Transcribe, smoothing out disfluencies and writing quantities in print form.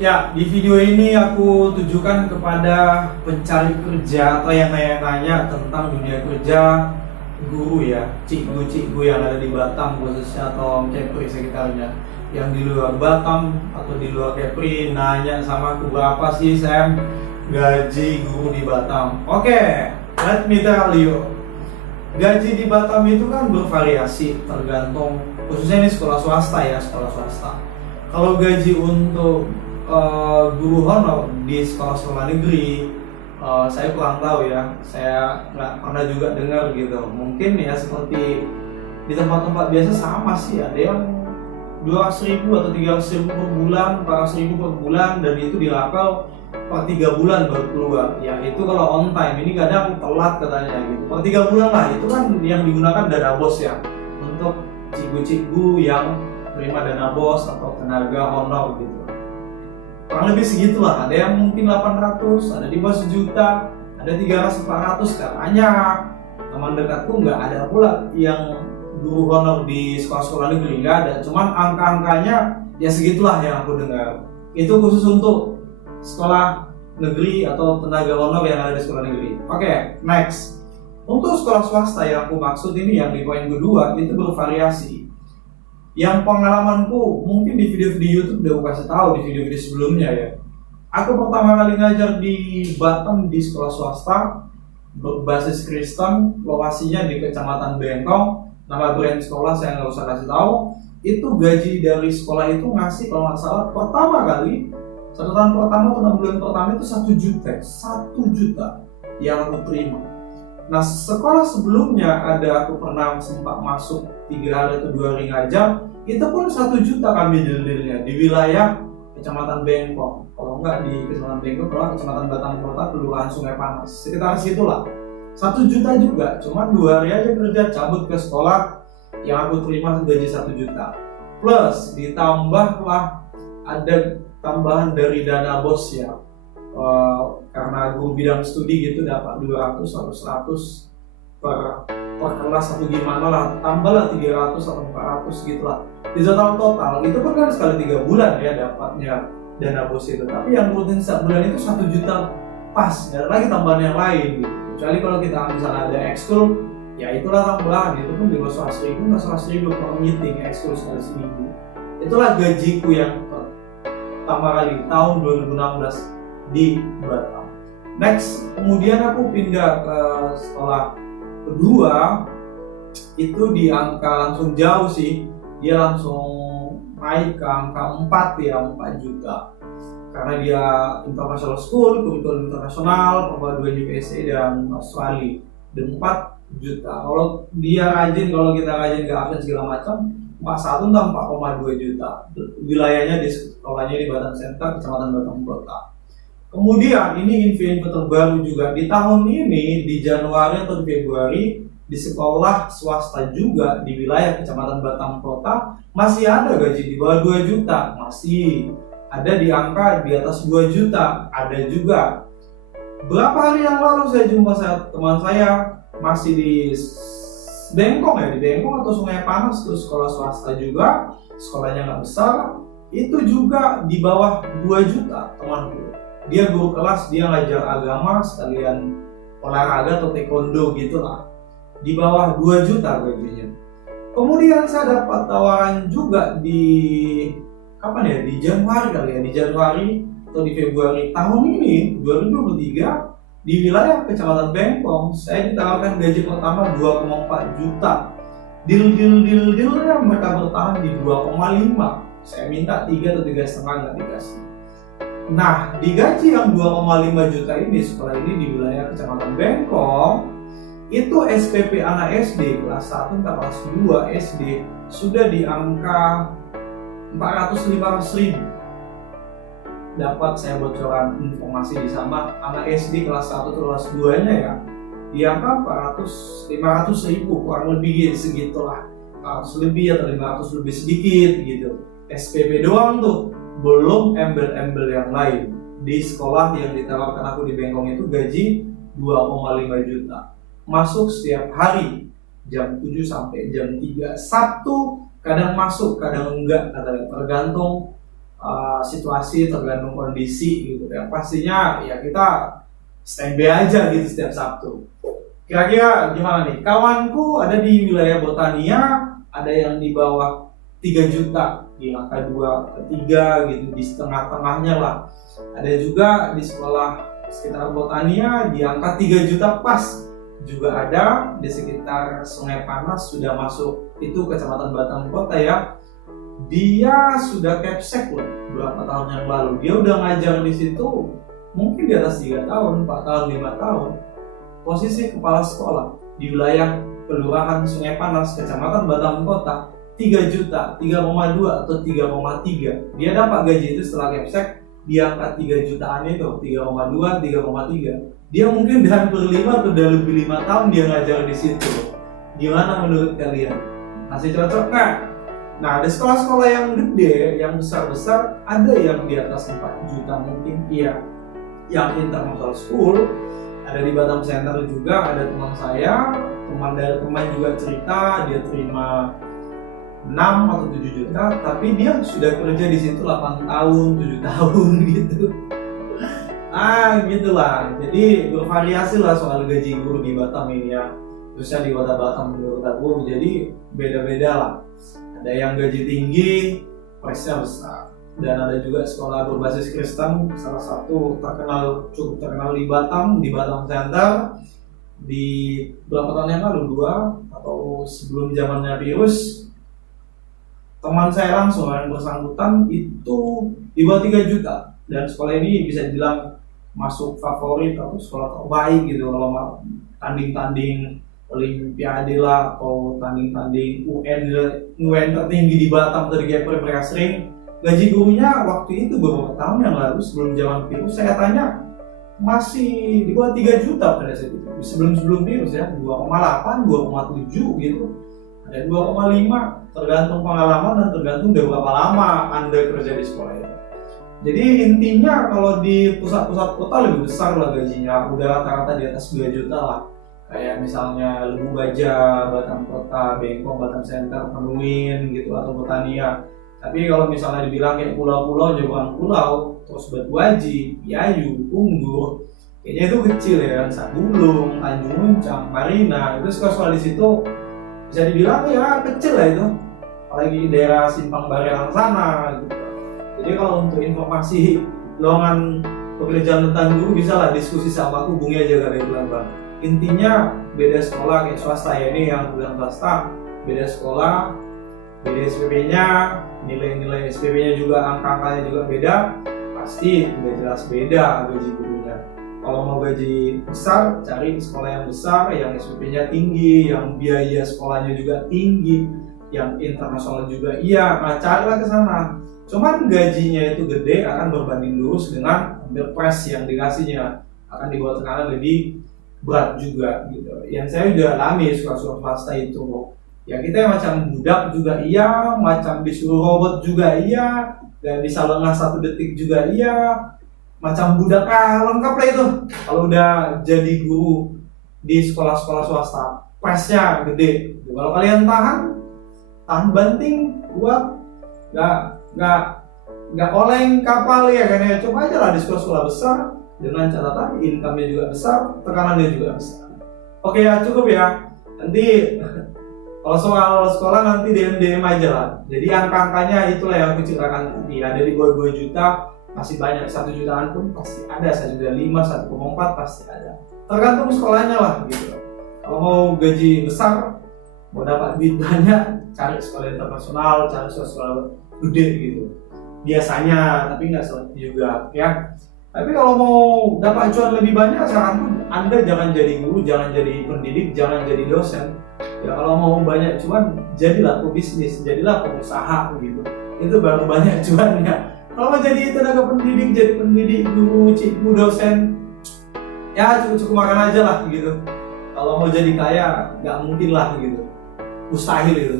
Ya, di video ini aku tujukan kepada pencari kerja atau yang nanya-nanya tentang dunia kerja guru ya, cikgu-cikgu yang ada di Batam khususnya atau Kepri sekitarnya. Yang di luar Batam atau di luar Kepri nanya sama aku berapa sih Sam gaji guru di Batam. Oke, let me tell you. Gaji di Batam itu kan bervariasi tergantung, khususnya ini sekolah swasta ya, sekolah swasta. Kalau gaji untuk guru honor di sekolah-sekolah negeri, saya kurang tahu ya, saya nggak pernah juga dengar gitu. Mungkin ya seperti di tempat-tempat biasa sama sih, ada yang 200.000 atau 300.000 per bulan, 400.000 per bulan, dan itu dirapel per 3 bulan baru keluar. Ya itu kalau on time, ini kadang telat katanya gitu. Per 3 bulan lah, itu kan yang digunakan dana bos ya, untuk cikgu-cikgu yang terima dana bos atau tenaga honor gitu. Kurang lebih segitulah, ada yang mungkin 800, ada di bawah 1 juta, ada 300-400 katanya. Teman dekatku nggak ada pula yang guru honor di sekolah-sekolah negeri, nggak ada. Cuman angka-angkanya ya segitulah yang aku dengar. Itu khusus untuk sekolah negeri atau tenaga honor yang ada di sekolah negeri. Oke, next. Untuk sekolah swasta yang aku maksud ini yang di poin kedua, itu bervariasi. Yang pengalamanku mungkin di video-video YouTube udah aku kasih tahu di video-video sebelumnya ya. Aku pertama kali ngajar di Batam di sekolah swasta berbasis Kristen, lokasinya di Kecamatan Bengkong. Nama brand sekolah saya nggak usah kasih tahu. Itu gaji dari sekolah itu ngasih kalau nggak salah pertama kali 1 tahun pertama atau 6 bulan pertama itu 1 juta, 1 juta yang aku terima. Nah, sekolah sebelumnya ada aku pernah sempat masuk 3 hari atau 2 hari ngajar, itu pun 1 juta kami deal-dealnya di wilayah Kecamatan Bengkong. Kalau enggak di Kecamatan Bengkong, kalau Kecamatan Batam Kota, Kelurahan Sungai Panas, sekitar situlah. 1 juta juga, cuma 2 hari aja kerja cabut ke sekolah yang aku terima gaji 1 juta. Plus ditambahlah ada tambahan dari dana bos ya. Karena guru bidang studi gitu dapat 200 atau 100 per kelas atau gimana lah, tambahlah 300 atau 400 gitu lah. Di total itu kan sekali 3 bulan ya dapatnya dana bos itu. Tapi yang rutin setiap bulan itu 1 juta pas, dan lagi tambahan yang lain gitu. Kecuali kalau kita misalnya ada ekskul, ya itulah tambahan, itu pun di bawah 100.000, nggak 100.000 per meeting ekskul sekali seminggu. Itulah gajiku yang pertama kali tahun 2016 di Batam. Next, kemudian aku pindah ke sekolah kedua, itu di angka langsung jauh sih, dia langsung naik ke angka 4 ya, 4 juta. Karena dia international school, kurikulum internasional, perpaduan USA dan Australia, dan 4 juta. Kalau dia rajin, kalau kita rajin gak absen segala macam, 41 entah 4,2 juta. Wilayahnya di sekolahnya di Batam Center, Kecamatan Batam Kota. Kemudian ini info terbaru juga di tahun ini, di Januari atau Februari, di sekolah swasta juga di wilayah Kecamatan Batam Kota masih ada gaji di bawah 2 juta, masih ada di angka di atas 2 juta, ada juga. Berapa hari yang lalu saya jumpa teman saya masih di Bengkong ya, di Bengkong atau Sungai Panas, terus sekolah swasta juga, sekolahnya nggak besar, itu juga di bawah 2 juta temanku. Dia guru kelas, dia ngajar agama sekalian olahraga atau taekwondo gitu lah. Di bawah 2 juta gajinya. Kemudian saya dapat tawaran juga di kapan ya? Di Januari kali ya, di Januari atau di Februari tahun ini 2023 di wilayah Kecamatan Bengkong. Saya ditawarkan gaji pertama 2,4 juta. Deal-dealnya mereka bertahan di 2,5. Saya minta 3 atau 3,5 nggak dikasih. Nah, di gaji yang 2,5 juta ini, sekolah ini di wilayah Kecamatan Bengkong, itu SPP anak SD kelas 1 atau kelas 2 SD sudah di angka 400-500 ribu. Dapat saya bocoran informasi di sana, anak SD kelas 1 atau kelas 2 nya ya di angka 400-500 ribu, kurang lebih segitulah, 400 lebih atau 500 lebih sedikit gitu. SPP doang tuh, belum embel-embel yang lain. Di sekolah yang ditawarkan aku di Bengkong itu gaji 2,5 juta. Masuk setiap hari jam 7 sampai jam 3. Sabtu kadang masuk, kadang enggak, tergantung situasi, tergantung kondisi gitu ya. Pastinya ya kita standby aja gitu setiap Sabtu. Kira-kira gimana nih? Kawanku ada di wilayah Botania, ada yang di bawah 3 juta, di angka 2 ke 3 gitu, di setengah-tengahnya lah. Ada juga di sekolah sekitar Botania di angka 3 juta pas. Juga ada di sekitar Sungai Panas, sudah masuk itu Kecamatan Batam Kota ya. Dia sudah capsek loh beberapa tahun yang lalu. Dia udah ngajar di situ mungkin di atas 3 tahun, 4 tahun, 5 tahun. Posisi kepala sekolah di wilayah Kelurahan Sungai Panas, Kecamatan Batam Kota, 3 juta, 3,2 atau 3,3. Dia dapat gaji itu setelah capsek di angka 3 jutaan itu, 3,2, 3,3. Dia mungkin udah hampir 5 atau udah lebih 5 tahun dia ngajar di situ. Gimana menurut kalian? Masih cocok nggak? Nah, ada sekolah-sekolah yang gede, yang besar-besar, ada yang di atas 4 juta mungkin, iya. Yang international school, ada di Batam Center juga, ada teman saya, teman dari teman juga cerita, dia terima 6 atau 7 juta, tapi dia sudah kerja di situ 8 tahun, 7 tahun gitu. Gitulah. Jadi bervariasi lah soal gaji guru di Batam ini ya. Khususnya di Kota Batam menurut aku, jadi beda-beda lah. Ada yang gaji tinggi, price-nya besar. Dan ada juga sekolah berbasis Kristen, salah satu cukup terkenal di Batam Center. Di berapa tahun yang lalu, 2 atau sebelum zamannya virus, teman saya langsung yang bersangkutan itu di bawah 3 juta. Dan sekolah ini bisa dibilang masuk favorit atau sekolah terbaik gitu kalau tanding-tanding Olimpiade lah atau tanding-tanding UN tertinggi di Batam terjadi mereka sering. Gaji gurunya waktu itu beberapa tahun yang lalu sebelum zaman virus saya tanya masih di bawah 3 juta pada saat itu. Sebelum virus ya, 2,8, 2,7 gitu. Ada 2,5 tergantung pengalaman dan tergantung dari berapa lama Anda kerja di sekolah itu. Jadi intinya kalau di pusat-pusat kota lebih besar lah gajinya, udah rata-rata di atas 2 juta lah. Kayak misalnya Lebu Baja, Batam Kota, Bengkong, Batam Center, Penuin gitu atau Botania. Tapi kalau misalnya dibilang kayak pulau-pulau, Jabang Pulau, terus Batu Haji, Yayu, Unggur, kayaknya itu kecil ya kan, Sabulung, Tanjung Muncang, Marina, itu sekolah di situ bisa dibilang ya kecil lah itu. Apalagi daerah Simpang Barelang sana gitu. Jadi kalau untuk informasi lowongan pekerjaan tentang guru bisa lah diskusi sama aku, hubungi aja dari Bang. Intinya beda sekolah kayak swasta ya, ini yang bukan swasta, beda sekolah, beda SPP-nya, nilai-nilai SPP-nya juga, angka-angkanya juga beda, pasti udah jelas beda gaji gurunya. Kalau mau gaji besar, cari sekolah yang besar, yang SPP-nya tinggi, yang biaya sekolahnya juga tinggi, yang internasional juga iya, nah carilah ke sana. Cuman gajinya itu gede akan berbanding lurus dengan press yang dikasihnya, akan dibawa tekanan lebih berat juga gitu. Yang saya udah alami sekolah swasta itu, ya kita yang macam budak juga iya, macam disuruh robot juga iya, dan bisa lengah 1 detik juga iya, macam budak lengkap lah itu. Kalau udah jadi guru di sekolah-sekolah swasta, pressnya gede. Kalau kalian tahan banting, kuat, nggak oleng kapal ya kan ya. Coba aja lah di sekolah-sekolah besar dengan catatan income-nya juga besar, tekanannya juga besar. Oke ya, cukup ya. Nanti kalau soal sekolah nanti DM aja lah. Jadi angka-angkanya itulah yang aku ceritakan tadi. Ada di bawah 2 juta masih banyak, 1 jutaan pun pasti ada, 1,5, 1,4 pasti ada. Tergantung sekolahnya lah gitu. Kalau mau gaji besar, mau dapat duit banyak, cari sekolah internasional, cari sekolah gede gitu. Biasanya, tapi nggak selalu juga ya. Tapi kalau mau dapat cuan lebih banyak, saranku Anda jangan jadi guru, jangan jadi pendidik, jangan jadi dosen. Ya kalau mau banyak cuan, jadilah pebisnis, jadilah pengusaha gitu. Itu baru banyak cuannya. Kalau mau jadi tenaga pendidik, jadi pendidik, guru, cikgu, dosen, ya cukup makan aja lah gitu. Kalau mau jadi kaya, nggak mungkin lah gitu. Mustahil itu.